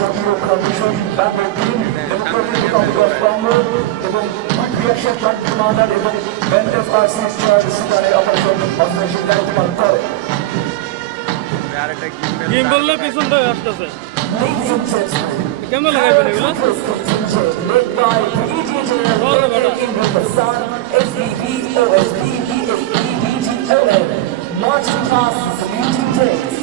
শান্তিরক্ষা mission ব্যাপক team Democratic Congress বঙ্গ এবং reaction front commander এবং ব্যান্ড অফ আর্সিস সুদানে অপারেশন অপারেশন দায়িত্ব পালন করে। গেম বললে পিছনটা আসতেছে কেমন লাগাইবেন এগুলো Marching past saluting tanks.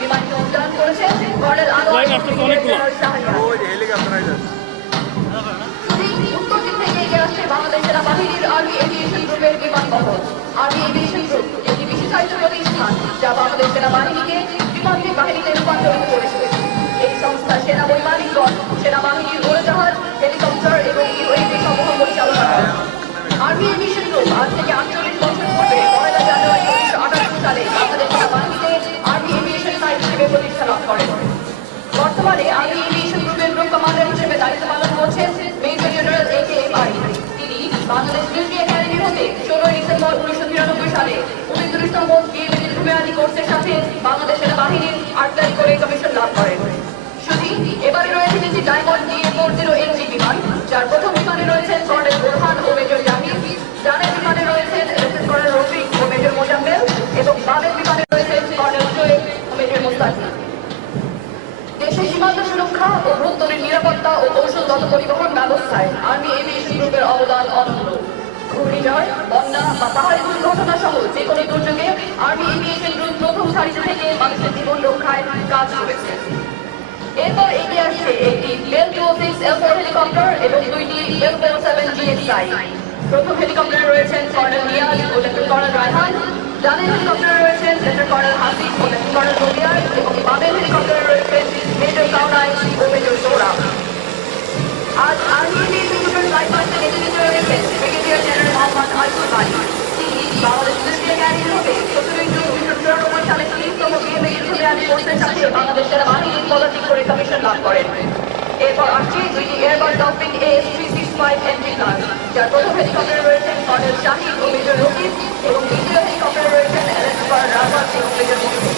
বিমানটি উড্ডয়ন করেছেন কর্নেল আনোয়ার উত্তর দিক থেকে এগিয়ে আসছে বাংলাদেশ সেনাবাহিনীর আর্মি এভিয়েশন গ্রুপের বিমানবন্দর। আর্মি এভিয়েশন গ্রুপ একটি বিশেষায়িত প্রতিষ্ঠান যা বাংলাদেশ সেনাবাহিনীকে বিমানটিক বাহিনীতে রূপান্তরিত করেছে। এই সংস্থা সেনা বৈমানিক দল, সেনাবাহিনীর উড়োজাহাজ, হেলিকপ্টার এবং ইউএভি সমূহ পরিচালনা করে। আর্মি এভিয়েশন গ্রুপ আজ থেকে 48 বছর পূর্বে 1 জানুয়ারি 1958 সালে বাংলাদেশ সেনাবাহিনীতে আর্মি এভিয়েশন সাইট হিসেবে প্রতিষ্ঠা লাভ করে। বর্তমানে আর্মি এভিয়েশন গ্রুপের গ্রুপ কমান্ডার হিসেবে দায়িত্ব পালন করছেন মেজর জেনারেল AKM আরিফ। তিনি বাংলাদেশ মিলিটারি একাডেমি হতে 16 ডিসেম্বর 1993 সালে 29তম দীর্ঘমেয়াদী কোর্সের সাথে বাংলাদেশ সেনাবাহিনীর আর্টিলারি কোরে কমিশন লাভ করেন। শুধু এবারে রয়েছে একটি ডায়মন্ড DA-40NG বিমান, যার প্রথম বিমানে রয়েছেন কর্নেল বোরহান ও মেজর জাহিদ, ডানের বিমানে রয়েছেন লেফটেন্যান্ট কর্নেল রফিক ও মেজর মোজাম্মেল এবং বামের বিমানে রয়েছেন কর্নেল শোয়েব ও মেজর মোস্তাকিম। দেশের সীমান্ত সুরক্ষা ও অভ্যন্তরীণ নিরাপত্তা ও কৌশলগত পরিবহন ব্যবস্থায় আর্মি এভিয়েশন গ্রুপের অবদান অনন্য। ঘূর্ণিঝড়, বন্যা বা পাহাড়ি দুর্ঘটনা সহ যে কোনো দুর্যোগে আর্মি এভিয়েশন গ্রুপ প্রথম সারিতে থেকে মানুষের জীবন রক্ষায় কাজ করেছে। এরপর এগিয়ে আসছে একটি বেল 206 L4 হেলিকপ্টার এবং দুইটি বেল 7 GXI। প্রথম হেলিকপ্টারে রয়েছেন কর্নেল নিয়াজ ও লেফটেন্যান্ট কর্নেল রায়হান, ডানের হেলিকপ্টারে রয়েছেন লেফটেন্যান্ট কর্নেল হাসিফ ও লেফটেন্যান্ট কর্নেল রবিয়ার এবং বামের হেলিকপ্টারে রয়েছেন মেজর কাউনাই ও মেজর সোহরাব। আজ আর্মি এভিয়েশন গ্রুপের ফ্লাইট পাস্টে নেতৃত্ব রয়েছেন ব্রিগেডিয়ার জেনারেল মোহাম্মদ আরিফুল বারী। তিনি বাংলাদেশ মিলিটারি একাডেমি হতে 17 জুন 1994 সালে 30তম দীর্ঘমেয়াদী কোর্সের সাথে বাংলাদেশ সেনাবাহিনীর পদাতিক করে কমিশন লাভ করেন। এরপর আসছে দুইটি Airbus dolphin AS365 entry class, যার প্রথম হেলিকপ্টারে রয়েছেন কর্নেল শাহিদ ও মেজর রকিব এবং দ্বিতীয় হেলিকপ্টারে রয়েছেন লেফটেন্যান্ট রাজাত এবং মেজর মুহম্মদ।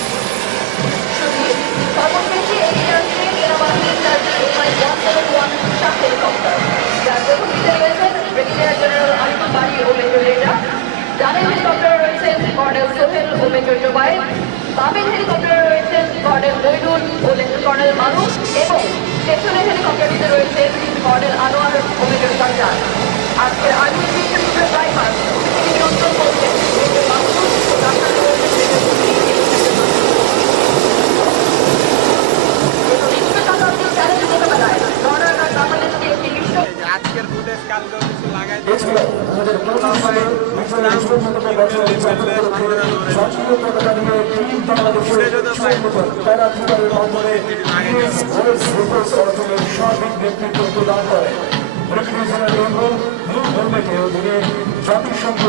সর্বশেষে এগিয়ে আসছে সেনাবাহিনীর MI-171 শাহ হেলিকপ্টার, যার প্রথম বিজয় রয়েছেন ব্রিগেডিয়ার জেনারেল আরিফুল বারী ও মেজর রেজা। ডানের হেলিকপ্টারে রয়েছেন কর্নেল সোহেল ও মেজর জোবায়ের, বামের হেলিকপ্টারে রয়েছেন কর্নেল মইনুল ও লেফটেন্যান্ট কর্নেল মারুফ এবং পেছনের হেলিকপ্টারটিতে রয়েছেন কর্নেল আনোয়ার ও মেজর সাজ্জাদ। আজকের আর্মি এভিয়েশন গ্রুপের ফ্লাইট পাস্ট নিয়ন্ত্রণ করছেন মেজর মাহমুদ ও ডাক্তার রয়েছেন মেজর আজকের ফুটেজ কালকে কিছু লাগাই জাতিসংঘ